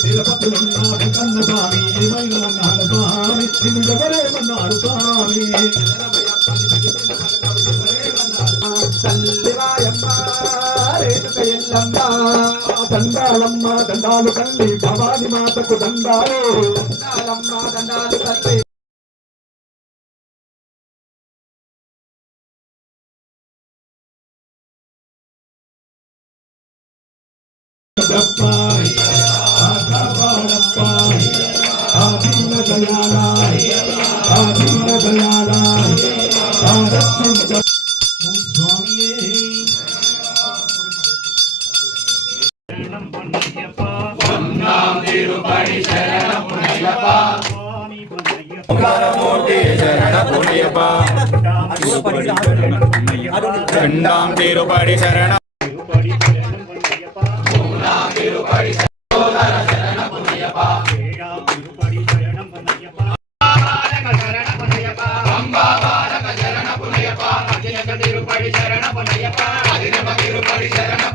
తిరుపతిలున్నాడు కన్న స్వామి ఏమైనా ఉన్నాడు స్వామి నిన్ను ఎవరేమన్నారు స్వామి దండాలమ్మ దండాలు తల్లి భవాని మాతకు దండాలు దండాలమ్మ దండాలు తల్లి ఆదిన దయాల తిరుపడి శరణ తిరుపడి శరణ